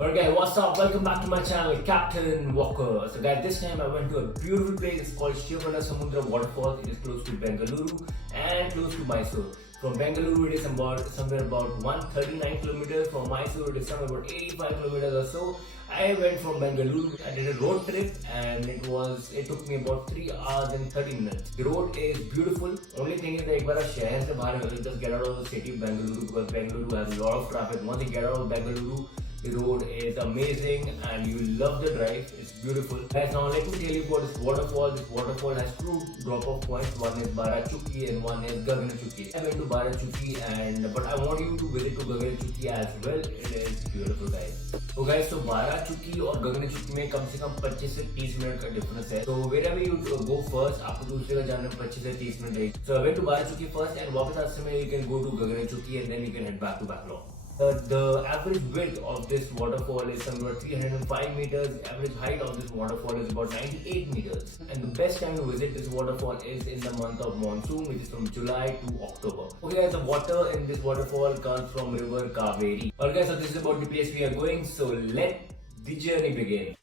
Alright guys, what's up? Welcome back to my channel, Captain Walker. So guys, this time I went to a beautiful place. It's called Shivana Samudra Waterfall. It is close to Bengaluru and close to Mysore. From Bengaluru it is somewhere about 139 kilometers. From Mysore it is somewhere about 85 kilometers or so. I went from Bengaluru. I did a road trip and it took me about 3 hours and 30 minutes. The road is beautiful. Only thing is that एक बार आप शहर से बाहर निकलो, just get out of the city of Bengaluru because Bengaluru has a lot of traffic. Once you get out of Bengaluru, the road is amazing and you love the drive. It's beautiful. Guys, now let me tell you about this waterfall. This waterfall has two drop-off points. One is Barachuki and one is Gaganachuki. I went to Barachuki but I want you to visit to Gaganachuki as well. It is beautiful, guys. So guys, so Barachuki और Gaganachuki में कम से कम 25 से 30 minute का difference है. So wherever you go first, आपको दूसरी जगह जाने में 25 से 30 मिनट लगेगी. So I went to Barachuki first and वापस रास्ते में you can go to Gaganachuki and then you can head back to Bangalore. The average width of this waterfall is somewhere 305 meters. The average height of this waterfall is about 98 meters. And the best time to visit this waterfall is in the month of monsoon, which is from July to October. Okay guys, the water in this waterfall comes from river Kaveri. Alright guys, so this is about the place we are going. So let the journey begin.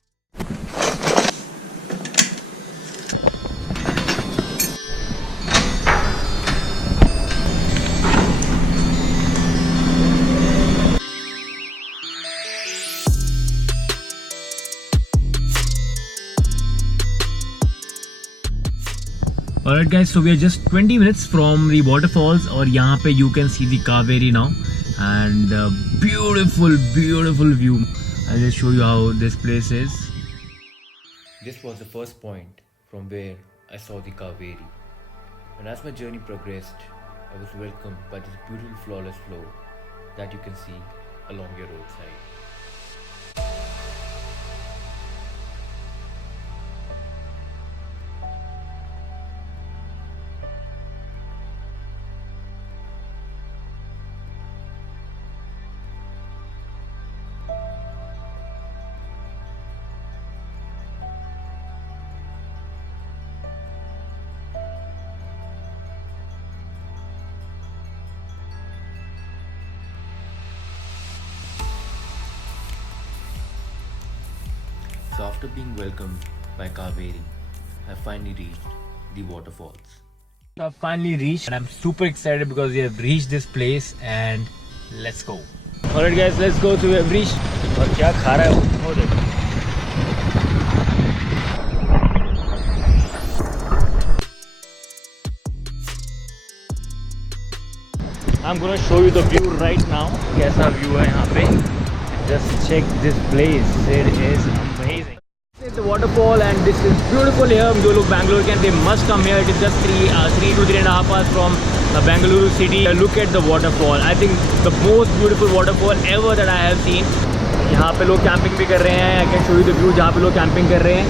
Alright guys, so we are just 20 minutes from the waterfalls और यहाँ पे you can see the Kaveri now and beautiful view. I'll just show you how this place is. This was the first point from where I saw the Kaveri, and as my journey progressed, I was welcomed by this beautiful flawless flow that you can see along your roadside. So after being welcomed by Kaveri, I finally reached the waterfalls. I've finally reached and I'm super excited because we have reached this place and let's go. Alright guys, let's go. So we have reached. और क्या खा रहा है वो देखो. I'm gonna show you the view right now. कैसा view है यहाँ पे. Just check this place. It is amazing. This is the waterfall and this is beautiful here. जो लोग Bangalore के हैं, they must come here. It is just 3 to 3.5 hours from Bengaluru city. Look at the waterfall. I think the most beautiful waterfall ever that I have seen. यहाँ पे लोग camping भी कर रहे हैं. I can show you the view जहाँ पे लोग camping कर रहे हैं.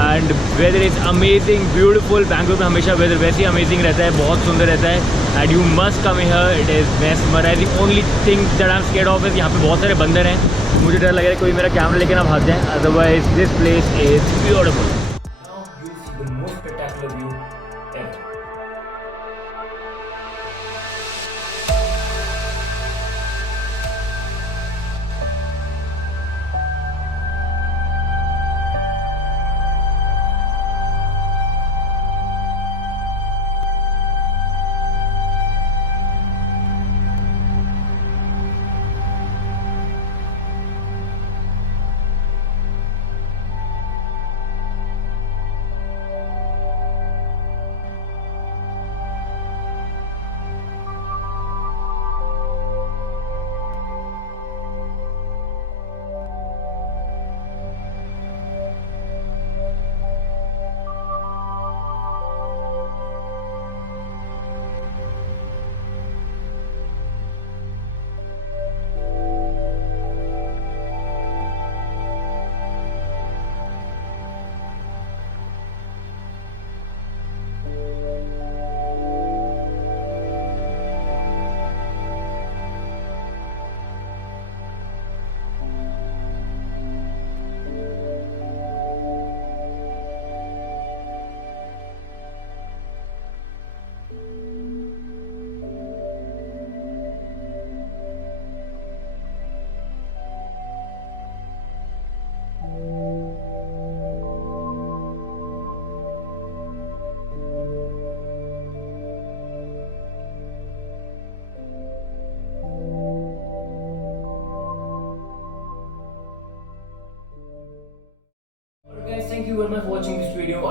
And weather is amazing, beautiful. Bangalore में हमेशा weather वैसे ही amazing रहता है, बहुत सुंदर रहता है. And you must come here. It is mesmerizing. The only thing that I'm scared of is यहाँ पे बहुत सारे बंदर हैं. मुझे डर लग रहा है कोई मेरा कैमरा लेके ना भाग जाए. Otherwise, this place is beautiful. Now you'll see the most spectacular view ever.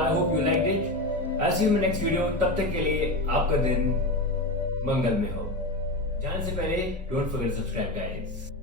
I hope you liked it. I'll see you in my next video. तब तक के लिए आपका दिन मंगल में हो. जाने से पहले don't forget to subscribe guys.